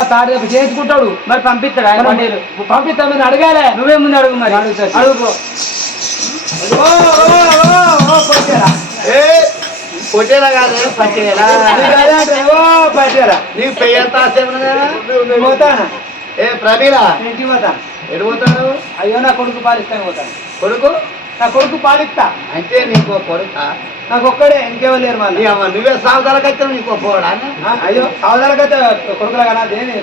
తాడు రేపు చేసుకుంటాడు. మరి పంపిస్తాడా ఆయన పటేలు పంపిస్తామని అడగాలే. నువ్వే ముందు అడుగు మరి. అడుగుతా. అడుగు. ఓ, ఓ, ఓ, ఓ, కొట్టేరా. ఏ పొట్టేలా కాదు పట్టేలా. నీకు పెయ్యంత పోతానా? ఏ ప్రమీల నేను ఇంటికి పోతాను ఎటు పోతాను అయ్యో నా కొడుకు పాలిస్తాను పోతాను. కొడుకు? నా కొడుకు పాలిస్తా. అంటే నీకు కొడుక? నాకు ఒక్కడే ఇంకెవరు లేరు నీ మళ్ళీ నువ్వే సాగుదాలకు వచ్చావు నీకు పోడా అయ్యో సోదరులకైతే కొడుకులా కదా నీ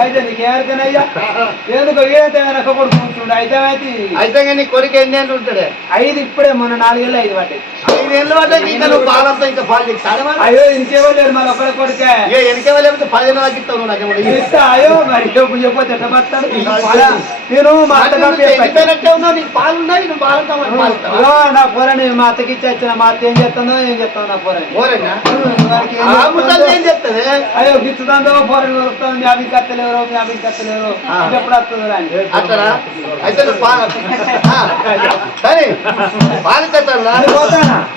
అయితే నీకేమనుకున్నాయ్యా ఎందుకు ఏదైతే వెనక కొడుకు ఉంటుండే అయితే అయితే అయితే నీ కొడుకు ఎన్ని ఏళ్ళు ఉంటాడే? ఐదు ఇప్పుడే మొన్న నాలుగేళ్ళు ఐదు పట్టాయి ఐదేళ్ళు అంటే ఇంకా నువ్వు పాలంతా ఇంకా పాలు అయ్యో ఇంకెవరు లేరు మళ్ళీ ఒక్కడే కొడుకే. వెనకే లేకపోతే పదిహేను దాకా ఇస్తావు నువ్వు నాకేమో ఇస్తా అయ్యో మరి చెప్పు చెప్పొచ్చు ఎట్లా పడతాడు. నేను మా ఉన్నావు? నీకు పాలు ఉన్నాయి నువ్వు పాలంతా మరి పాలు ఇస్తావా? నా పోరని మా అత్తకి ఇచ్చి వచ్చిన మా అత్త ఏం చేస్తుందో ఏం చెప్తావు నా పోరని ఓరేనా? వాడికి ఏం ఆ ముసలి ఏం చెప్తుందో? చెప్తుంది అయ్యో గిచ్చుతుందో పోరని వస్తుంది మీ అవి కత్తలేరు మీ అవి కత్తలేరు. ఎప్పుడు వస్తుందో నువ్వు సరే.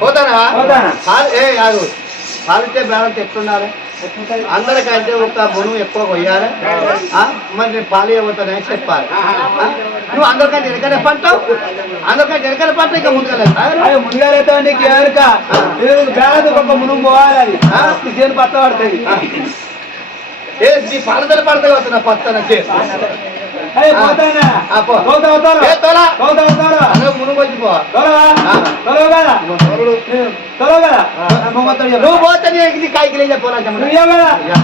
పోతానా? పోతానా? ఏ కాదు పాలిచ్చే బ్యాలెన్స్ ఎట్లుంటది? అందరికంటే ఒక మును ఎక్కువ కొయ్యాలి? మరి నేను పాలు ఇవ్వతానని చెప్పాలి. నువ్వు అందరికంటే వెనకనే పంటావు అందరికంటే వెనకనే పంట ఇంకా లేతో నీకు ఎవరిక బ్యాలెన్స్ ఒక మునుగు పోవాలి అది. చేను పత్త పడుతుంది ఏ నీ పాలదల పడతా వస్తున్నా పత్తన చేసి నువ్వు పోతే నీ కాయకి చెప్పాలా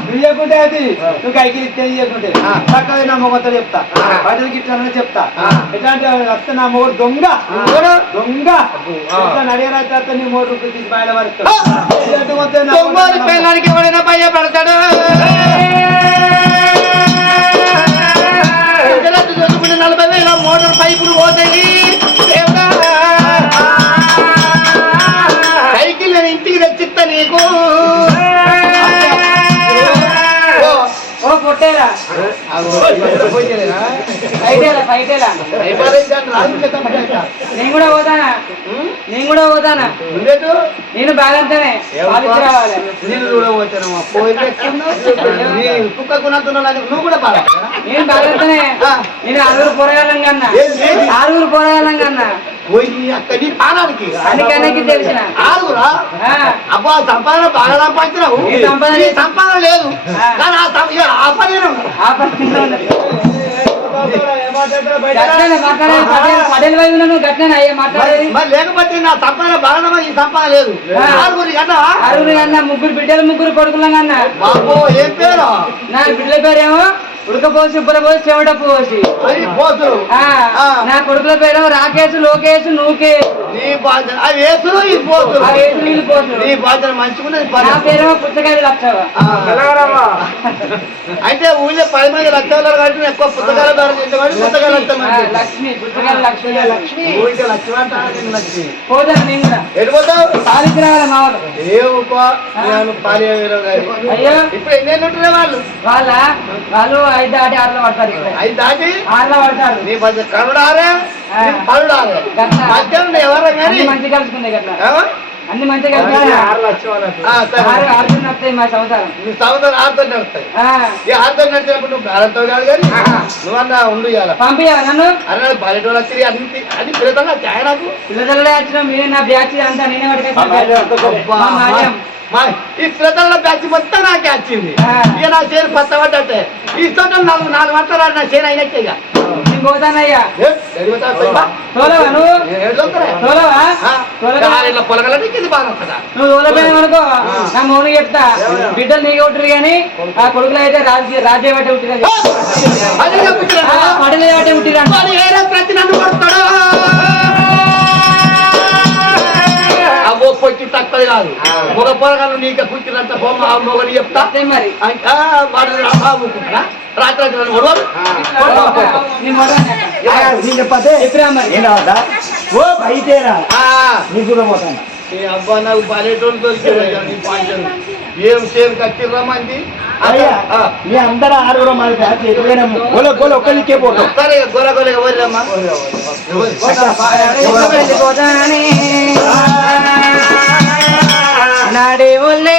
నువ్వు ఇవ్వకుంటే అది. నువ్వు కైకి ఇస్తే ఇవ్వకుంటే ఆ. చక్కగా నా మొగతో చెప్తా. ఆ. బట్టలకి ఇట్లా చెప్తా. ఆ. ఎట్లా అంటే వస్తే నా మొగడు దొంగ? దొంగ. వస్తే నీ మూడు రూపాయలు తీసి బయట పడతాడు. ఎవడైనా భయ పెడతాడు? నేను కూడా పోతానా? నేను కూడా పోతానా? నేను రావాలి నేను నువ్వు కూడా బాగా నేను. నేను ఆరుగురు పోరాయాలం కన్నా. ఏంది? ఆరుగురు పోరాయాలం కన్నా. పోయి అక్క నీ పానానికి అందుకనేకి తెలిసిన. ఆరుగురా? అబ్బా సంపాదన బాగా సంపాదించినావు. ఏ సంపాదన? ఈ సంపాదన లేదు. కానీ లేకపోతే నా సంపాదన బాగా ఈ సంపాదన. ఆరుగురి కన్నా ఆరుగురు కన్నా ముగ్గురు బిడ్డలు ముగ్గురు కొడుకులం కన్నా. బాబు ఏం పేరు? నా బిడ్డల పేరేమో ఉడకపోసి ఉబ్బరపోసి చెమట పోసి. నా కొడుకుల పేరు రాకేష్ లోకేష్ నూకే. నీ బాధ్యత అది వేసురు ఇది పోతురు ఆ ఏసు నీళ్ళు పోసు నీ బాధ్యత మంచిగున్నది నా పని. పేరేమో పుచ్చకాయలు లక్షవ ఆ. అయితే ఊళ్ళో పది మంది లక్షలు కాబట్టి ఎక్కువ పుస్తకాల తింటామని పుస్తకాలు లక్ష్మి. లక్ష్మి. లక్ష్మి లక్ష్మి. లక్ష్మి పోతాను ఎటు పోతావు? అయ్యో. ఇప్పుడు ఎన్ని ఉంటున్నాయి వాళ్ళు? వాళ్ళ? వాళ్ళు ఐదు దాటి ఆరులో పడతారు అవి దాటి ఆరులో పడతారు. నీ మధ్య కరుడారే. పరుడారే. మధ్యలో ఎవరు కానీ? కలుసుకుంది గట్ల. ఏమో? అన్ని మంచిగా. ఆరు ఆరు వస్తాయి మా సంవత్సరం. నీ సముద్రం ఆరుతో నడుస్తాయి ఆ, ఈ ఆరుతో నడిచినప్పుడు నువ్వు ప్రారంతో కాదు కానీ నువ్వన్నా ఉండు ఇవాళ. పంపియావా నన్ను? అన్నాడు పల్లెటూరు వచ్చి అన్ని అన్ని పిల్లతంగా చాయ్ నాకు? పిల్లలే వచ్చిన మీరే నా బ్యాచ్ అంతా నేనే పట్టుకొచ్చిన ఈ పిల్లల బ్యాచ్ మొత్తం నాకే వచ్చింది. ఇక నా చేరు కొత్త పడ్డట్టే. ఈ చోట నాలుగు నాలుగు వంటలు నా చేరు అయినట్టే ఇక. పోతానయ్యా. నువ్వు? ఇట్లా పొలగలంటే కింది. బాగా నా మౌని చెప్తా. బిడ్డలు నీకే ఉంటారు కానీ ఆ కొడుకులు అయితే రాజకీయ రాజ్య బట్టే ఉంటుంది ప్రతి నన్ను కొడతాడో? పొచ్చి తక్కువ కాదు. ఒక పొలగాలు నీకే కూర్చున్నంత బొమ్మ ఆ మొగని చెప్తా? మరి. రాబాబుకుంటున్నా రాత్రి ఓ బయటేరా. ఆ, నీ కూడా పోతాను. ఈ అబ్బా నాకు పల్లెటూరు దొరికిపోయా నీ పాంచలు ఏం సేమ్ కట్టిర్రా మంది? మీ అందరూ ఆరుగురు గోల గోల ఒక్కరికే పోతాం. సరే గొర్రె గొర్రె ఎవరిరమ్మా? వెళ్ళిపోతానే నాడే ఒళ్ళే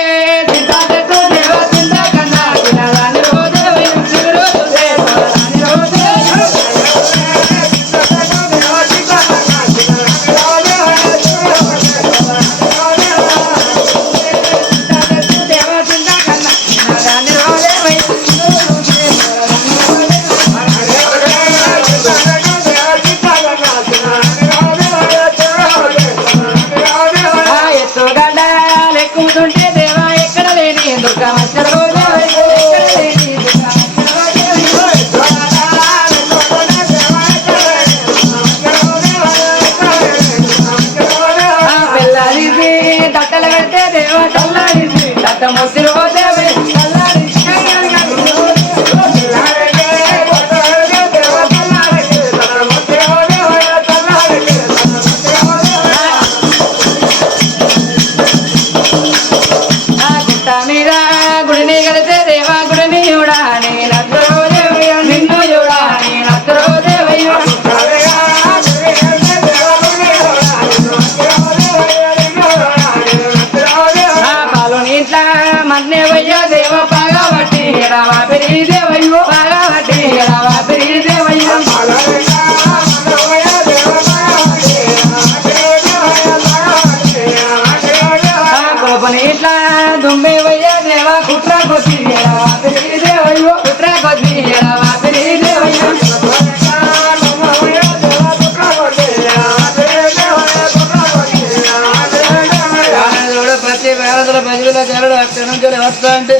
అంటే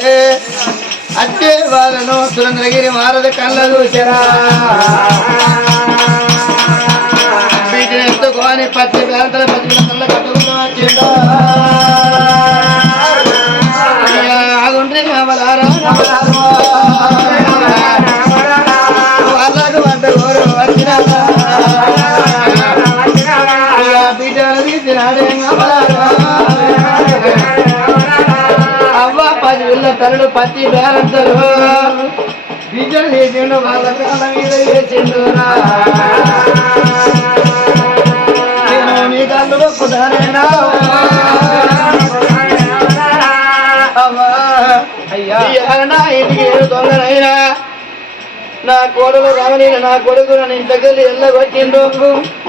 అచ్చే వాళ్ళను సురేంద్రగిరి మారద కళ్ళ చూసారా వీటిని ఎత్తుకొని పచ్చి వేళల బదిలీల కళ్ళ కట్టుకుంటూ వచ్చిందా పది పత్తి తల్లుడు పచ్చి చేసిండు వాళ్ళ పిల్లల మీద చేసిండు కళ్ళు నా ఇంటికి దొంగనైనా నా కోడలు రమణి నా కొడుకు నన్ను ఇంతకెళ్ళి ఎల్లగొట్టిండు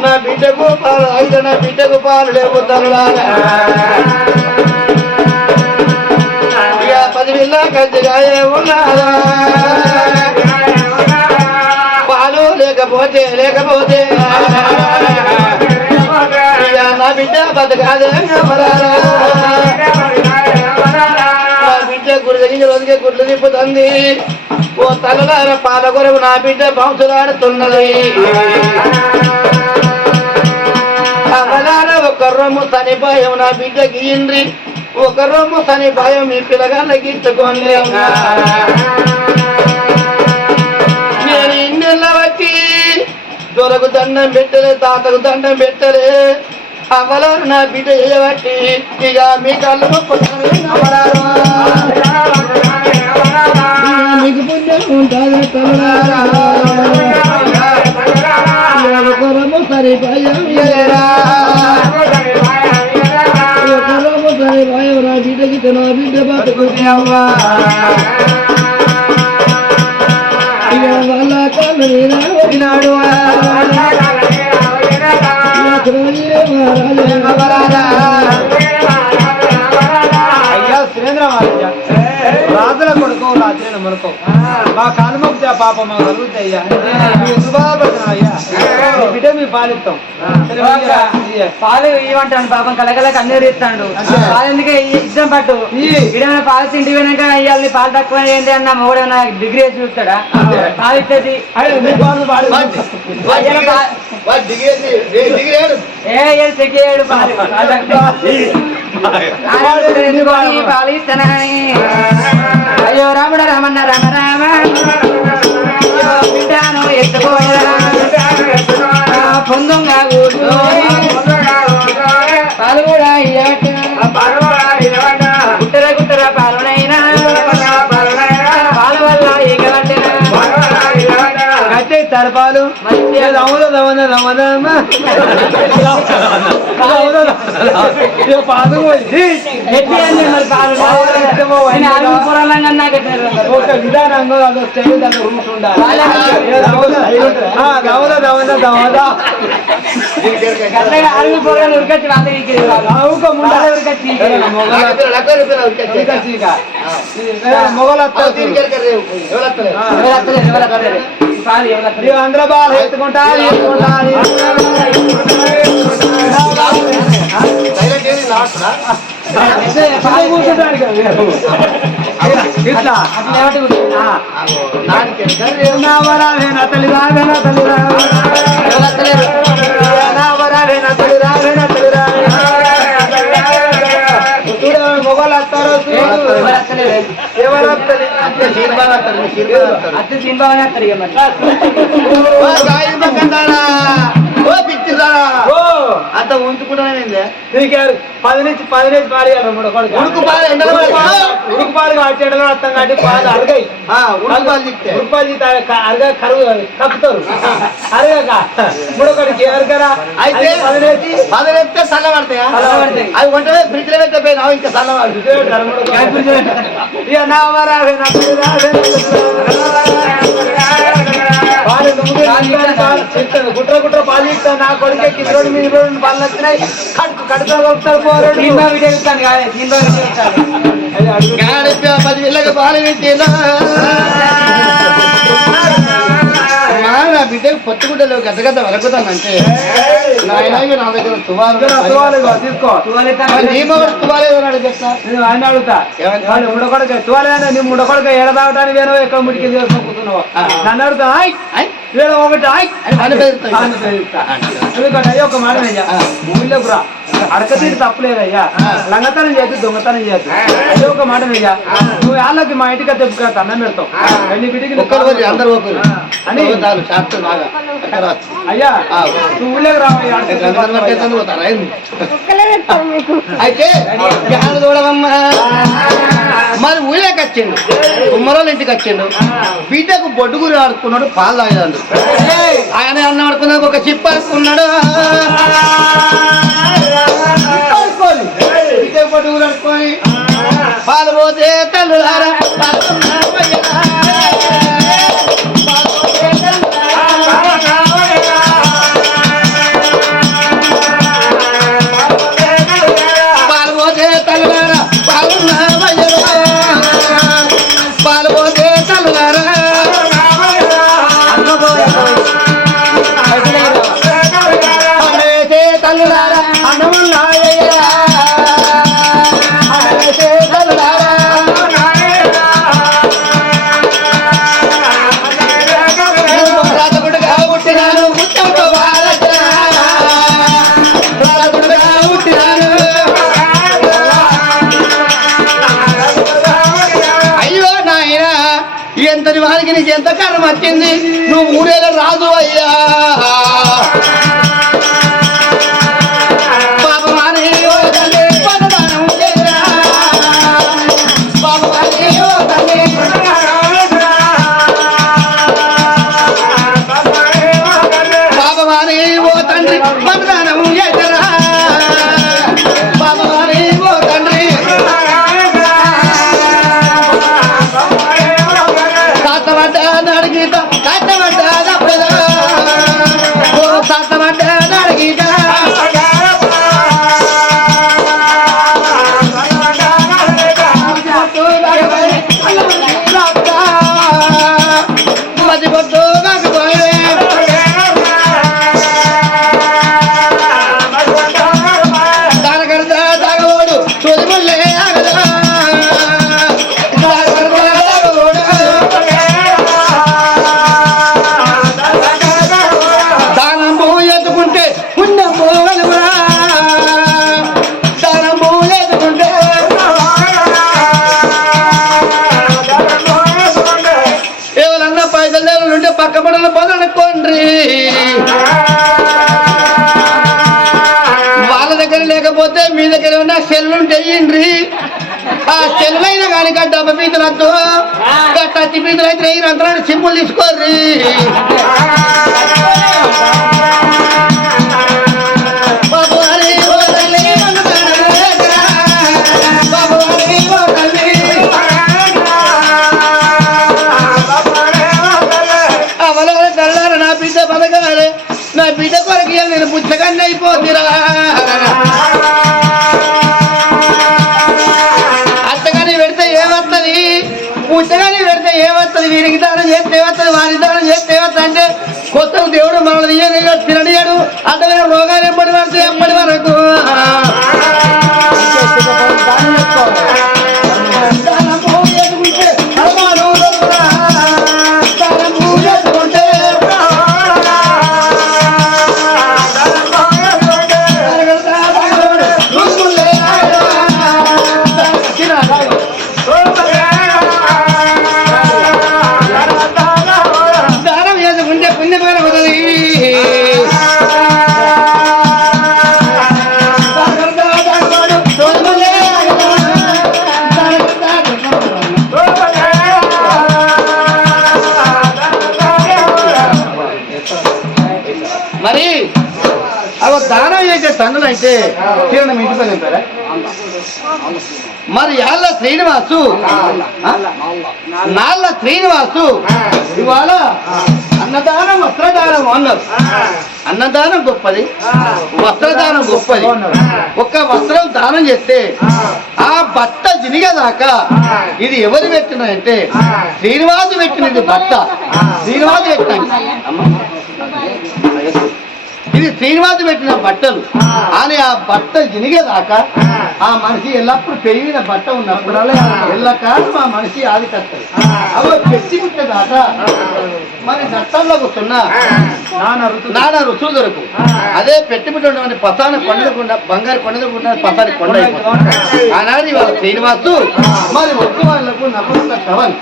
నా బిడ్డకు పాలు అయితే నా బిడ్డకు పాలు లేవు ఉన్నారా పాలు లేకపోతే లేకపోతే. నా బిడ్డ బతకాదే నా బిడ్డ గుడి దగ్గర రోజుకే గుడ్లు తిప్పుతుంది. ఓ తలలార పాల కొరకు నా బిడ్డ బాంసులాడుతున్నది. అమలార ఒక రొమ్ము చనిపోయాం నా బిడ్డ గీయండ్రి ఒక రొమ్ము భయం మీ పిల్లగాళ్ళకి ఇచ్చుకోండి నేను ఇన్నెళ్ళ వచ్చి దొరకు దండం పెట్టలే తాతకు దండం పెట్టలే. అవలరు నా బిడ్డ చేయబట్టి ఇక మీ కళ్ళు మీకు పుణ్యం ఉంటుంది ఒకరము సరిపోయాం నా బిడ్డ బతుకుతే అమ్మా ఇక వాళ్ళ కళ్ళు మీద అయ్యా సురేంద్ర మహారాజా. రాజుల కొడుకు రాత్రి మనకు మా కానుమకు పాప మా కలుగుతాయి అయ్యా అయ్యా మీ బిడ్డ మీ పాలిస్తాం. పాలు ఇవ్వమంటాను పాపం కలకలకి అన్ని ఇస్తాడు పాలు ఎందుకే ఇద్దం పట్టు. ఇడేమైనా పాలు తిండి వెనక ఇవాళ పాలు తక్కువ ఏంటి అన్న మొగుడు ఏమైనా డిగ్రీ వేసి చూస్తాడా? పాలు అయ్యో, నీ పాలు. ఏ పాలు. ఇస్తానని అయ్యో రాముడ రామన్న రామ రామ. బిడ్డను ఎత్తుకోరా పొందంగా కూర్చోని పాలు కూడా ఎట్టారు. ఒక విధానంగా అదో ఉండాలి అందరూ బాగా ఎత్తుకుంటా ఇట్లా. తల్లి రావే నా తల్లి రావే అత్త సినిమానే ఓ! అంత ఉంచుకుంటానే పది నుంచి పది నుంచి పాలు ఉడుకు పాలు ఎండలో? ఉడుకు పాలు. కాచి ఎండలో వస్తాం కాబట్టి పాలు అరగాయి. ఉడుకు పాలు తిప్పితే ఉడుకు జీత అరగా కరువు కప్పుతారు అరగక. మూడో కొడుకు అరగరా? అయితే పదిలేసి పదనెత్తే చల్లబడతాయా చల్లబడతాయి. అవి వంటనే ఫ్రిడ్జ్లో పెట్టే పోయినావు ఇంకా చల్లబడు ఇక నా. పాలు నువ్వు పాలు ఇస్తాను. గుట్ర గుట్ర పాలు ఇస్తాను నా కొడుకే కింద రోడ్డు మీద రోడ్డు పాలు వచ్చినాయి కడుపు కడుపు ఒకసారి పోరాడు. నిన్న విడేస్తాను కాదు నిన్న పది వెళ్ళక పాలు పెట్టినా. నా బిడ్డకు పట్టుగుడ్డలో గద్దగద్ద వరకుతానంటే నాయన నా దగ్గర తువాలు నీమగడు తువాలేదు అని అడిగేస్తా ఆయన అడుగుతా? ఉండకొడక తువాలేదా నీ ఉండకొడక ఏడదావటానికి నేను ఎక్కడ ముడికి చేసుకుంటున్నావు నన్ను అడుగుతా ఒకటి ఒక మాట ఊళ్ళోకి రా అడకతీరు తప్పలేదయ్యా. లంగతనం చేయద్దు దొంగతనం చేయద్దు. అదే ఒక మాట అయ్యా నువ్వు వాళ్ళకి మా ఇంటికి దెబ్బ అన్నం పెడతావు. రెండు అని. అయ్యా నువ్వు ఊళ్ళోకి రావయ్యా అయితే మరి ఊళ్ళోకి వచ్చిండు. కుమ్మరోళ్ళ ఇంటికి వచ్చిండు. బిడ్డకు బొడ్డుగురు ఆడుకున్నాడు పాలు తాగేదాడు ఆయన అన్న ఆడుకున్నాడు ఒక చిప్ ఆడుకున్నాడు. వచ్చింది నువ్వు ఊరేలో రాదు దానిక డబ్బ పీతులతో. టచ్ పీతులు అయితే ఈ రంధ్రాన్ని సింపుల్ తీసుకోర్రి. నా బిడ్డ కొరకి నేను పుచ్చగాన్ని అయిపోతురా అయితే కిరణం ఇంటి పని అంటారా? మరి యాళ్ళ శ్రీనివాసు నాళ్ళ శ్రీనివాసు ఇవాళ అన్నదానం వస్త్రదానం అన్నారు. అన్నదానం గొప్పది వస్త్రదానం గొప్పది. ఒక్క వస్త్రం దానం చేస్తే ఆ బట్ట జినిగేదాకా ఇది ఎవరు పెట్టినంటే శ్రీనివాసు పెట్టినది బట్ట. శ్రీనివాసు పెట్టిన ఇది శ్రీనివాసు పెట్టిన బట్టలు. అని ఆ బట్ట జినిగేదాకా ఆ. మనిషి ఎల్లప్పుడు పెరిగిన బట్ట ఉన్నప్పుడు ఎల్లకాలం మా మనిషి ఆది అవి పెట్టి పుట్టేదాకా మరి నట్టంలో కూర్చున్నా నానా రుచులు దొరకు అదే పెట్టి పుట్టినటువంటి పసాన కొండకుండా బంగారు కొండకుండా పసాని కొండ అయిపోతుంది. ఆనాడు ఇవాళ శ్రీనివాసు మరి ఒక్క వాళ్ళకు నప్పుడు కవల్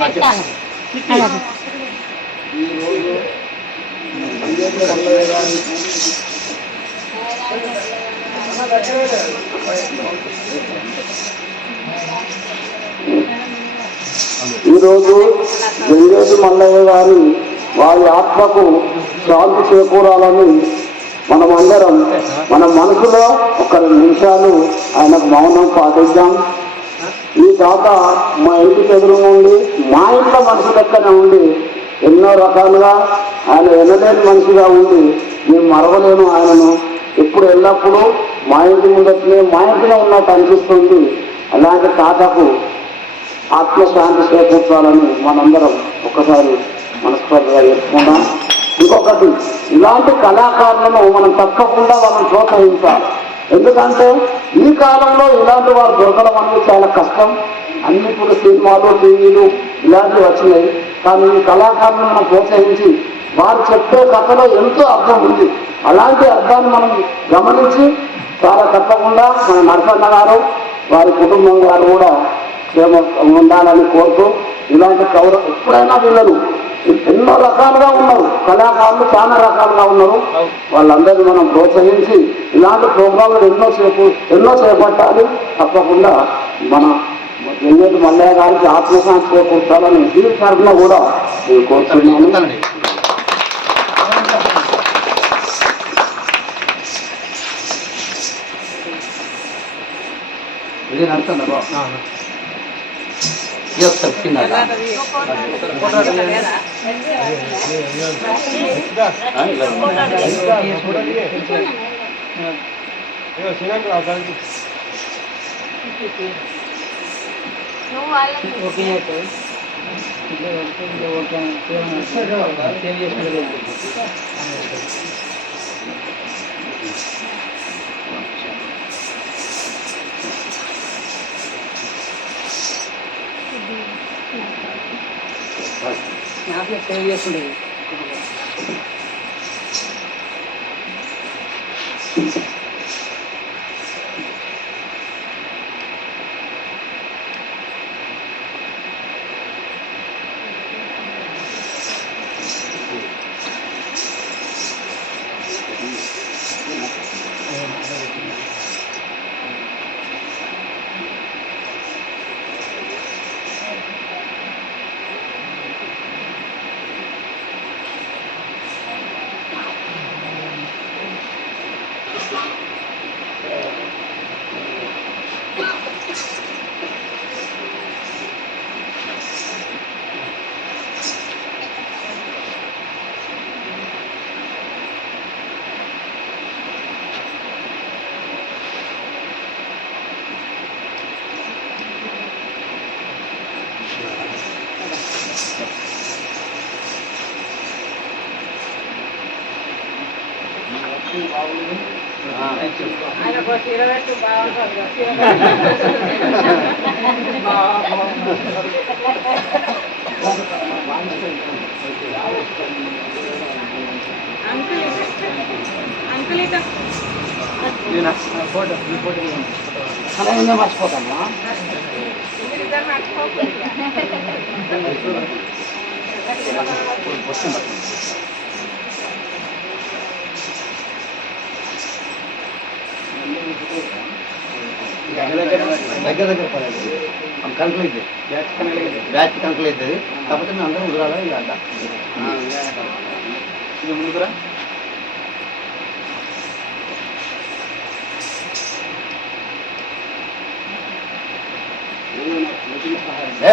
పెట్టాను ఈరోజు వెంగేటి మల్లయ్య గారి వారి ఆత్మకు శాంతి చేకూరాలని మనమందరం మన మనసులో ఒక రెండు నిమిషాలు ఆయనకు మౌనం పాటిద్దాం. ఈ తాత మా ఇంటికి ఎదురు ఉండి మా ఇంట్లో మనసు లెక్కనే ఉండి ఎన్నో రకాలుగా ఆయన ఎనలేని మనిషిగా ఉండి మేము మరవలేము ఆయనను. ఎప్పుడు ఎల్లప్పుడూ మా ఇంటి ముందట్లే మా ఇంటిలో ఉన్నట్టు అనిపిస్తుంది. అలాంటి తాతకు ఆత్మశాంతి చేకూర్చాలని మనందరం ఒకసారి మనస్ఫూర్తిగా చెప్పుకున్నా. ఇంకొకటి ఇలాంటి కళాకారులను మనం తప్పకుండా వాళ్ళని ప్రోత్సహించాలి. ఎందుకంటే ఈ కాలంలో ఇలాంటి వారు దొరకడం అనేది చాలా కష్టం. అన్ని ఇప్పుడు సినిమాలు టీవీలు ఇలాంటివి వచ్చినాయి. కానీ ఈ కళాకారులను మనం ప్రోత్సహించి వారు చెప్పే కథలో ఎంతో అర్థం ఉంది. అలాంటి అర్థాన్ని మనం గమనించి చాలా తప్పకుండా మన నరసన్న గారు వారి కుటుంబం గారు కూడా క్షేమ ఉండాలని కోరుతూ ఇలాంటి కౌర ఎప్పుడైనా పిల్లలు ఎన్నో రకాలుగా ఉన్నారు. కళాకారులు చాలా రకాలుగా ఉన్నారు. వాళ్ళందరినీ మనం ప్రోత్సహించి ఇలాంటి ప్రోగ్రాంలు ఎన్నో సేపు ఎన్నో చేపట్టాలి. తప్పకుండా మన వెంకట మల్లయ్య గారికి ఆత్మశాంతి చేకూర్చాలని ఈ తరఫున కూడా నేను కోరుతున్నాను. ఇది నడుతుందా బాబు ఇది ఒకసారి కింద ఆ, ఇలా ఉంది. ఓకే అయితే ఇట్లా పెడితే ఇట్లా ఓకే సేవ్ చేసుకుంటే నాకు సేవ్ ఫోటో ఈ ఫోటో అలాగే మర్చిపోతాను దగ్గర దగ్గర పడేది కనుకలు అవుతుంది బ్యాచ్ కనుకలు అవుతుంది కాకపోతే మేము అందరం కుదరాలి ఇక అడ్డ ఇది ముందుకురా ఏ,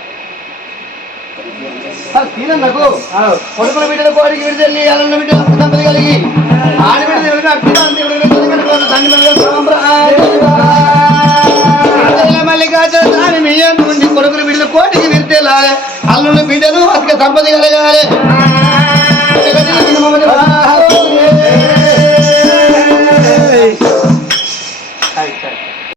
తీరన్నకు కొడుకుల బిడ్డల కోడికి విడుదల అలన్న బిడ్డ సంపద కలిగి. ఆడబిడ్డ దేవుడికి అర్పితాలు దేవుడికి మీ నుండి కొడుకుల బిడ్డల కోటికి విడితే అల్లుని బిడ్డలు అతిక దంపతి కలగాలి.